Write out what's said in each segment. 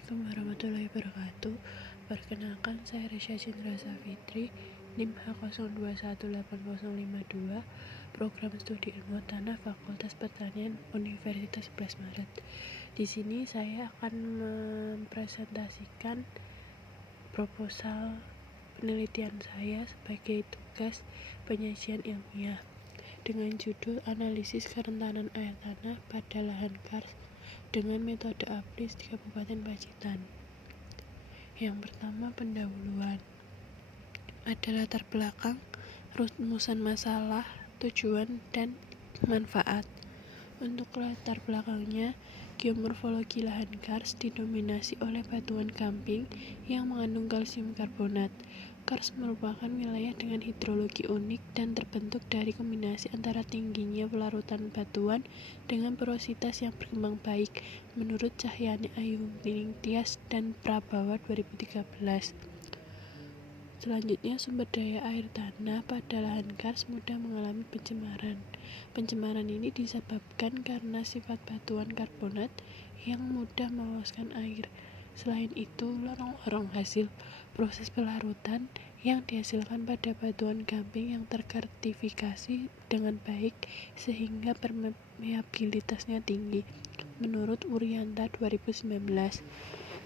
Assalamualaikum warahmatullahi wabarakatuh. Perkenalkan, saya Resya Cindra Safitri, NIM H02180552, Program Studi Ilmu Tanah Fakultas Pertanian Universitas 11 Maret. Di sini saya akan mempresentasikan proposal penelitian saya sebagai tugas penyajian ilmiah dengan judul Analisis Kerentanan Air Tanah pada Lahan Kars dengan metode APLIS di Kabupaten Pacitan. Yang pertama, pendahuluan. Ada latar belakang, rumusan masalah, tujuan, dan manfaat. Untuk latar belakangnya, geomorfologi lahan kars didominasi oleh batuan gamping yang mengandung kalsium karbonat. Kars merupakan wilayah dengan hidrologi unik dan terbentuk dari kombinasi antara tingginya pelarutan batuan dengan porositas yang berkembang baik, menurut Cahyani Ayu Tias dan Prabawa 2013. Selanjutnya, sumber daya air tanah pada lahan kars mudah mengalami pencemaran. Pencemaran ini disebabkan karena sifat batuan karbonat yang mudah meloloskan air. Selain itu, lorong-lorong hasil proses pelarutan yang dihasilkan pada batuan gamping yang terkartifikasi dengan baik sehingga permeabilitasnya tinggi, menurut Urianta 2019.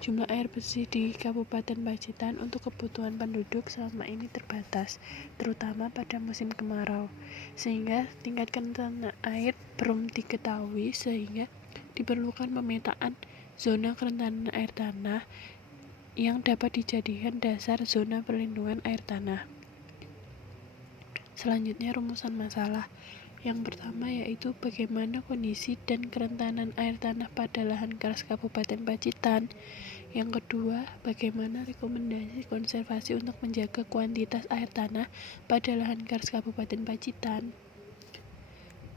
Jumlah air bersih di Kabupaten Pacitan untuk kebutuhan penduduk selama ini terbatas, terutama pada musim kemarau, sehingga tingkat kerentanan air belum diketahui, sehingga diperlukan pemetaan zona kerentanan air tanah yang dapat dijadikan dasar zona perlindungan air tanah. Selanjutnya, rumusan masalah. Yang pertama yaitu bagaimana kondisi dan kerentanan air tanah pada lahan kars Kabupaten Pacitan. Yang kedua, bagaimana rekomendasi konservasi untuk menjaga kuantitas air tanah pada lahan kars Kabupaten Pacitan.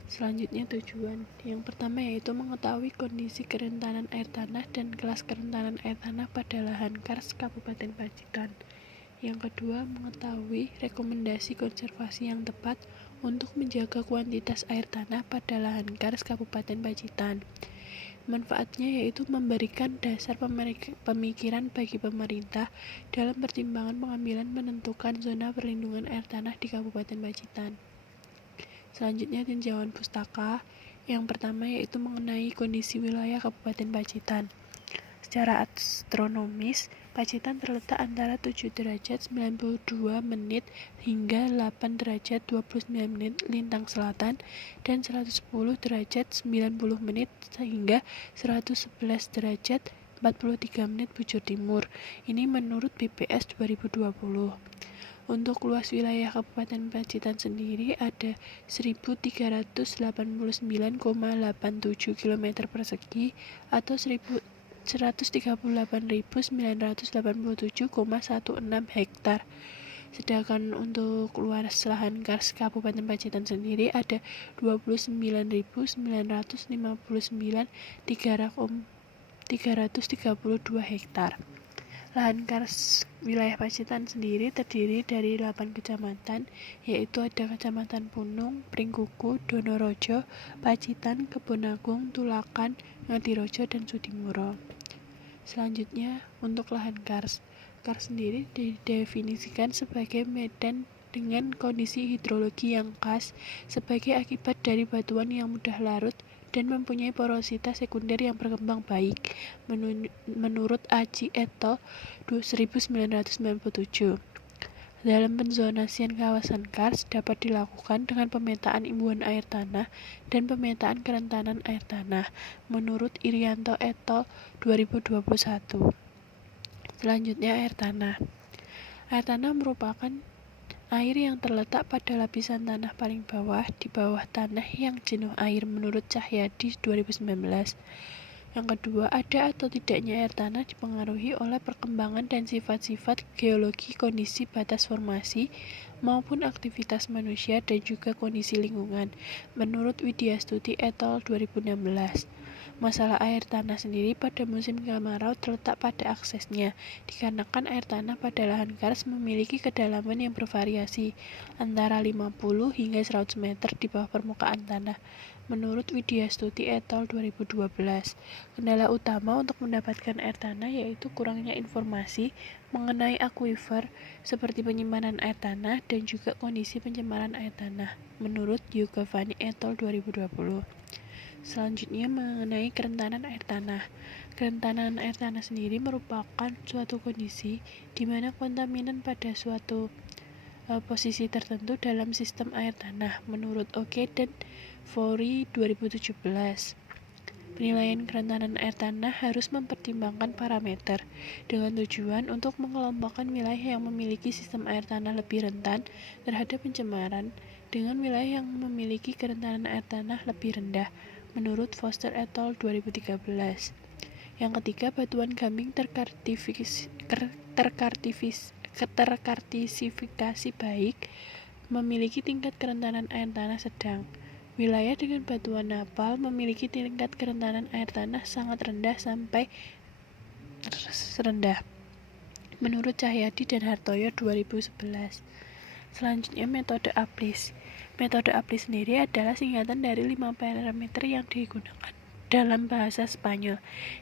Selanjutnya, tujuan. Yang pertama yaitu mengetahui kondisi kerentanan air tanah dan kelas kerentanan air tanah pada lahan kars Kabupaten Pacitan. Yang kedua, mengetahui rekomendasi konservasi yang tepat untuk menjaga kuantitas air tanah pada lahan kars Kabupaten Pacitan. Manfaatnya yaitu memberikan dasar pemikiran bagi pemerintah dalam pertimbangan pengambilan menentukan zona perlindungan air tanah di Kabupaten Pacitan. Selanjutnya, tinjauan pustaka. Yang pertama yaitu mengenai kondisi wilayah Kabupaten Pacitan. Secara astronomis, Pacitan terletak antara 7 derajat 92 menit hingga 8 derajat 29 menit lintang selatan dan 110 derajat 90 menit hingga 111 derajat 43 menit bujur timur. Ini menurut BPS 2020. Untuk luas wilayah Kabupaten Pacitan sendiri ada 1.389,87 km persegi atau 138.987,16 hektar. Sedangkan untuk luas lahan kars Kabupaten Pacitan sendiri ada 29.959,332 hektar. Lahan kars wilayah Pacitan sendiri terdiri dari 8 kecamatan, yaitu ada Kecamatan Punung, Pringkuku, Donorojo, Pacitan, Kebonagung, Tulakan, Ngadirojo, dan Sudimoro. Selanjutnya, untuk lahan kars. Kars sendiri didefinisikan sebagai medan dengan kondisi hidrologi yang khas sebagai akibat dari batuan yang mudah larut dan mempunyai porositas sekunder yang berkembang baik, menurut Aji et al. 1997. Dalam penzonasian kawasan kars dapat dilakukan dengan pemetaan imbuhan air tanah dan pemetaan kerentanan air tanah, menurut Irianto et al. 2021. Selanjutnya, air tanah. Air tanah merupakan air yang terletak pada lapisan tanah paling bawah di bawah tanah yang jenuh air, menurut Cahyadi 2019. Yang kedua, ada atau tidaknya air tanah dipengaruhi oleh perkembangan dan sifat-sifat geologi, kondisi batas formasi, maupun aktivitas manusia dan juga kondisi lingkungan, menurut Widyastuti et al. 2016. Masalah air tanah sendiri pada musim kemarau terletak pada aksesnya, dikarenakan air tanah pada lahan kars memiliki kedalaman yang bervariasi antara 50 hingga 100 meter di bawah permukaan tanah. menurut Widya Stuti et al. 2012. Kendala utama untuk mendapatkan air tanah yaitu kurangnya informasi mengenai akuifer seperti penyimpanan air tanah dan juga kondisi pencemaran air tanah, menurut Giovanni et al. 2020. Selanjutnya mengenai kerentanan air tanah. Kerentanan air tanah sendiri merupakan suatu kondisi di mana kontaminan pada suatu posisi tertentu dalam sistem air tanah, menurut Oke dan Fori 2017. Penilaian kerentanan air tanah harus mempertimbangkan parameter dengan tujuan untuk mengelompokkan wilayah yang memiliki sistem air tanah lebih rentan terhadap pencemaran dengan wilayah yang memiliki kerentanan air tanah lebih rendah, menurut Foster et al. 2013. Yang ketiga, batuan gamping terkartisifikasi baik memiliki tingkat kerentanan air tanah sedang. Wilayah dengan batuan napal memiliki tingkat kerentanan air tanah sangat rendah sampai rendah, menurut Cahyadi dan Hartoyo 2011. Selanjutnya, metode APLIS. Metode APLIS sendiri adalah singkatan dari 5 parameter yang digunakan dalam bahasa Spanyol,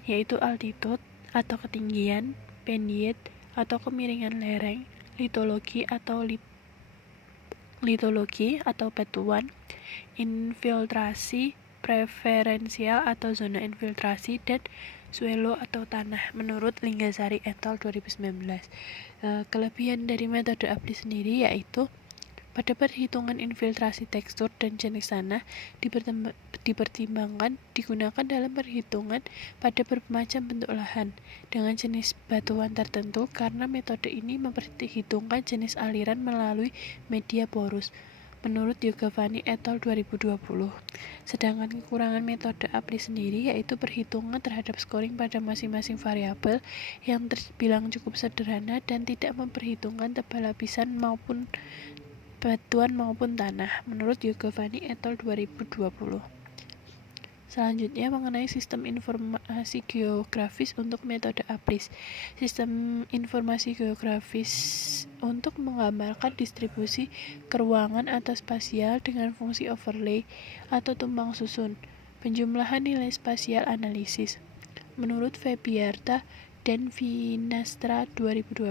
yaitu altitude atau ketinggian, pendiet atau kemiringan lereng, litologi atau batuan, infiltrasi preferensial atau zona infiltrasi, dan suelo atau tanah, menurut Linggasari et al. 2019. Kelebihan dari metode APLIS sendiri yaitu pada perhitungan infiltrasi tekstur dan jenis tanah dipertimbangkan digunakan dalam perhitungan pada bermacam bentuk lahan dengan jenis batuan tertentu karena metode ini memperhitungkan jenis aliran melalui media porus, menurut Giovanni et al. 2020. Sedangkan kekurangan metode APLIS sendiri yaitu perhitungan terhadap scoring pada masing-masing variabel yang terbilang cukup sederhana dan tidak memperhitungkan tebal lapisan maupun batuan maupun tanah, menurut Giovanni et al. 2020. Selanjutnya mengenai sistem informasi geografis untuk metode APLIS. Sistem informasi geografis untuk menggambarkan distribusi keruangan atau spasial dengan fungsi overlay atau tumpang susun, penjumlahan nilai spasial analisis, menurut Febiarta dan Vinastra 2020.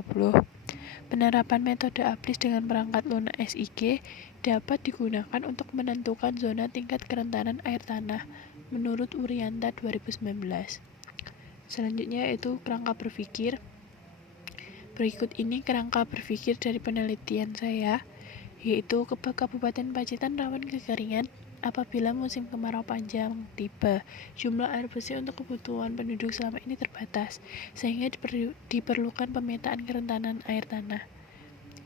Penerapan metode APLIS dengan perangkat lunak SIG dapat digunakan untuk menentukan zona tingkat kerentanan air tanah, menurut Urianta 2019. Selanjutnya yaitu kerangka berpikir. Berikut ini kerangka berpikir dari penelitian saya, yaitu Kabupaten Pacitan rawan kekeringan apabila musim kemarau panjang tiba. Jumlah air bersih untuk kebutuhan penduduk selama ini terbatas, sehingga diperlukan pemetaan kerentanan air tanah.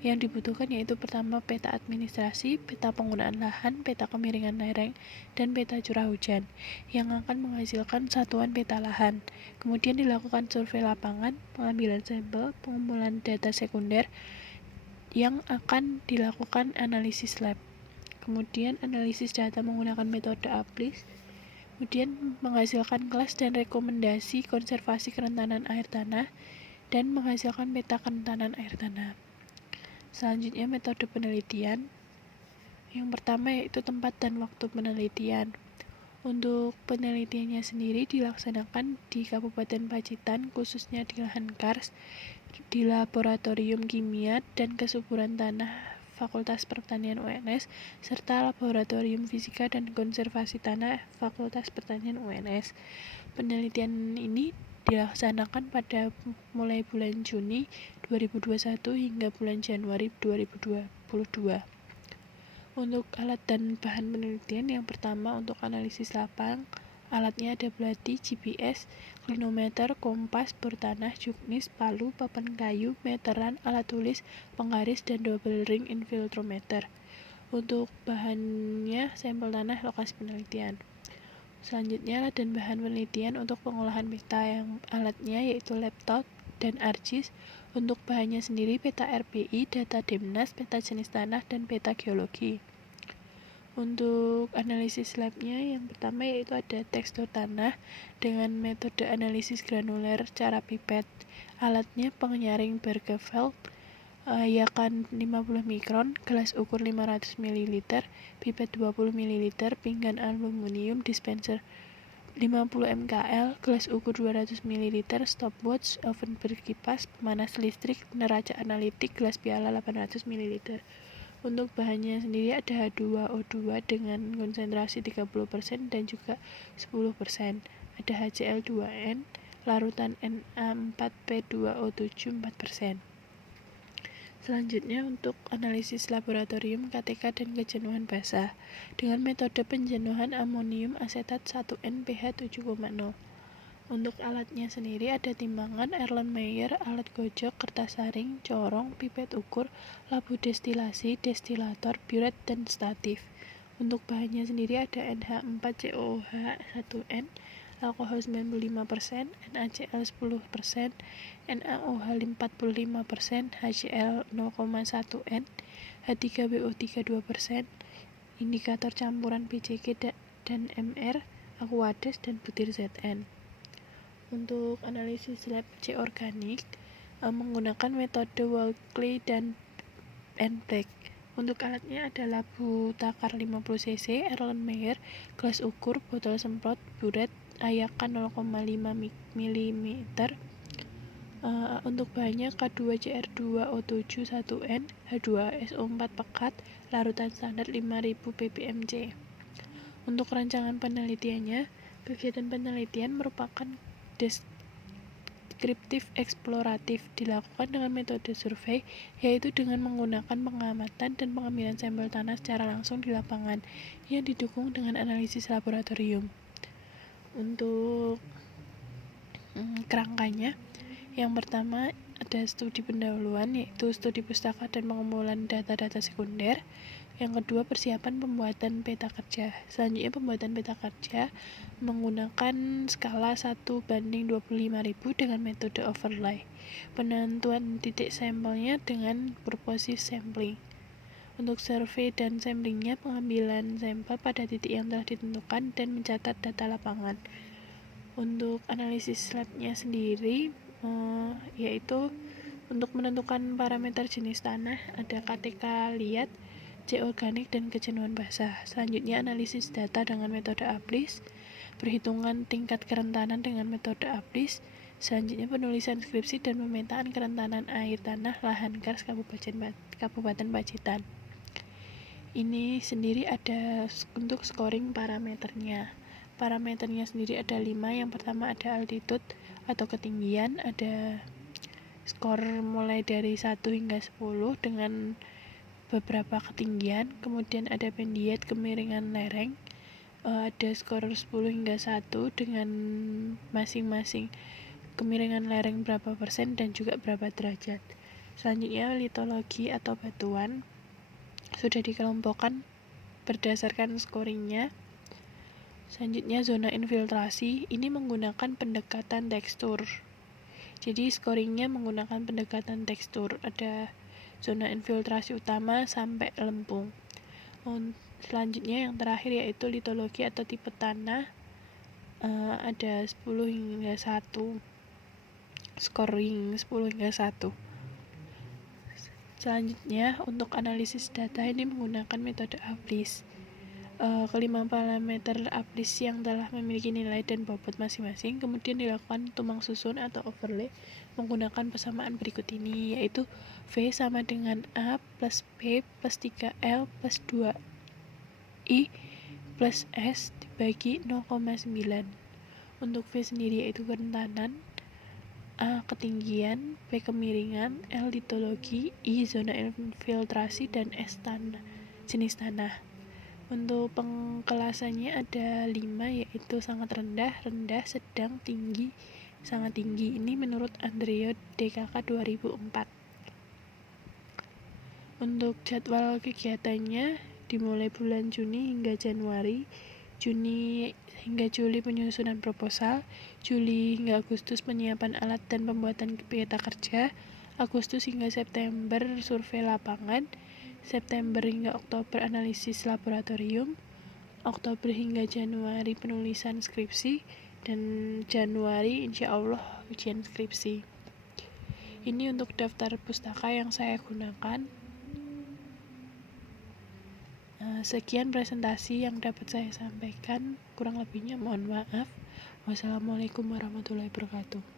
Yang dibutuhkan yaitu pertama peta administrasi, peta penggunaan lahan, peta kemiringan lereng, dan peta curah hujan yang akan menghasilkan satuan peta lahan. Kemudian dilakukan survei lapangan, pengambilan sampel, pengumpulan data sekunder yang akan dilakukan analisis lab. Kemudian analisis data menggunakan metode APLIS, kemudian menghasilkan kelas dan rekomendasi konservasi kerentanan air tanah, dan menghasilkan peta kerentanan air tanah. Selanjutnya metode penelitian. Yang pertama yaitu tempat dan waktu penelitian. Untuk penelitiannya sendiri dilaksanakan di Kabupaten Pacitan, khususnya di lahan kars, di Laboratorium Kimia dan Kesuburan Tanah Fakultas Pertanian UNS, serta Laboratorium Fisika dan Konservasi Tanah Fakultas Pertanian UNS. Penelitian ini dilaksanakan pada mulai bulan Juni 2021 hingga bulan Januari 2022. Untuk alat dan bahan penelitian, yang pertama untuk analisis lapang, alatnya ada belati, GPS, klinometer, kompas, bor tanah, juknis, palu, papan kayu, meteran, alat tulis, penggaris, dan double ring infiltrometer. Untuk bahannya, sampel tanah lokasi penelitian. Selanjutnya, alat dan bahan penelitian untuk pengolahan peta, yang alatnya yaitu laptop dan ArcGIS. Untuk bahannya sendiri peta RPI, data Demnas, peta jenis tanah, dan peta geologi. Untuk analisis labnya, yang pertama yaitu ada tekstur tanah dengan metode analisis granuler cara pipet. Alatnya penyaring Bergefell, ayakan 50 mikron, gelas ukur 500 ml, pipet 20 ml, pinggan aluminium, dispenser 50 mkl, gelas ukur 200 ml, stopwatch, oven berkipas, pemanas listrik, neraca analitik, gelas piala 800 ml. Untuk bahannya sendiri ada H2O2 dengan konsentrasi 30% dan juga 10%. Ada HCl2n, larutan Na4P2O7 4%. Selanjutnya untuk analisis laboratorium KTK dan kejenuhan basah dengan metode penjenuhan amonium asetat 1N pH 7,0. Untuk alatnya sendiri ada timbangan, Erlenmeyer, alat gojok, kertas saring, corong, pipet ukur, labu destilasi, destilator, buret, dan statif. Untuk bahannya sendiri ada NH4COOH 1N, alkohol 95%, NaCl 10%, NaOH 45%, HCl 0,1N, H3BO3 2%, indikator campuran PCG dan MR, Aquades, dan butir Zn. Untuk analisis lab C organik menggunakan metode Walkley dan Black. Untuk alatnya ada labu takar 50 cc, Erlenmeyer, gelas ukur, botol semprot, buret, ayakan 0,5 mm. Untuk bahannya K2CR2O7 1N, H2SO4 pekat, larutan standar 5000 ppmc. Untuk rancangan penelitiannya, kegiatan penelitian merupakan deskriptif eksploratif, dilakukan dengan metode survei, yaitu dengan menggunakan pengamatan dan pengambilan sampel tanah secara langsung di lapangan yang didukung dengan analisis laboratorium. Untuk kerangkanya, yang pertama ada studi pendahuluan, yaitu studi pustaka dan pengumpulan data-data sekunder. Yang kedua, persiapan pembuatan peta kerja. Selanjutnya, pembuatan peta kerja menggunakan skala 1:25.000 dengan metode overlay. Penentuan titik sampelnya dengan purposive sampling. Untuk survei dan samplingnya, pengambilan sampel pada titik yang telah ditentukan dan mencatat data lapangan. Untuk analisis labnya sendiri, yaitu untuk menentukan parameter jenis tanah, ada KTK liat, C organik, dan kejenuhan basah. Selanjutnya, analisis data dengan metode APLIS, perhitungan tingkat kerentanan dengan metode APLIS. Selanjutnya, penulisan skripsi dan pemetaan kerentanan air tanah lahan kars Kabupaten Pacitan. Ini sendiri ada untuk scoring parameternya. Parameternya sendiri ada 5. Yang pertama ada altitude atau ketinggian, ada skor mulai dari 1 hingga 10 dengan beberapa ketinggian. Kemudian ada pendiat kemiringan lereng, ada skor 10 hingga 1 dengan masing-masing kemiringan lereng berapa persen dan juga berapa derajat. Selanjutnya litologi atau batuan sudah dikelompokkan berdasarkan scoringnya. Selanjutnya zona infiltrasi, ini menggunakan pendekatan tekstur. Jadi scoringnya menggunakan pendekatan tekstur. Ada zona infiltrasi utama sampai lempung. Selanjutnya yang terakhir yaitu litologi atau tipe tanah, ada 10 hingga 1, scoring 10 hingga 1. Selanjutnya untuk analisis data ini menggunakan metode APLIS. Kelima parameter APLIS yang telah memiliki nilai dan bobot masing-masing kemudian dilakukan tumbang susun atau overlay menggunakan persamaan berikut ini, yaitu V sama dengan A plus P plus 3L plus 2I plus S dibagi 0,9. Untuk V sendiri yaitu kerentanan, A ketinggian, P kemiringan, L litologi, I zona infiltrasi, dan S jenis tanah. Untuk pengkelasannya ada 5, yaitu sangat rendah, rendah, sedang, tinggi, sangat tinggi. Ini menurut Andreo DKK 2004. Untuk jadwal kegiatannya dimulai bulan Juni hingga Januari, Juni hingga Juli penyusunan proposal, Juli hingga Agustus penyiapan alat dan pembuatan peta kerja, Agustus hingga September survei lapangan, September hingga Oktober analisis laboratorium, Oktober hingga Januari penulisan skripsi, dan Januari insya Allah ujian skripsi. Ini untuk daftar pustaka yang saya gunakan. Sekian presentasi yang dapat saya sampaikan, kurang lebihnya mohon maaf. Wassalamualaikum warahmatullahi wabarakatuh.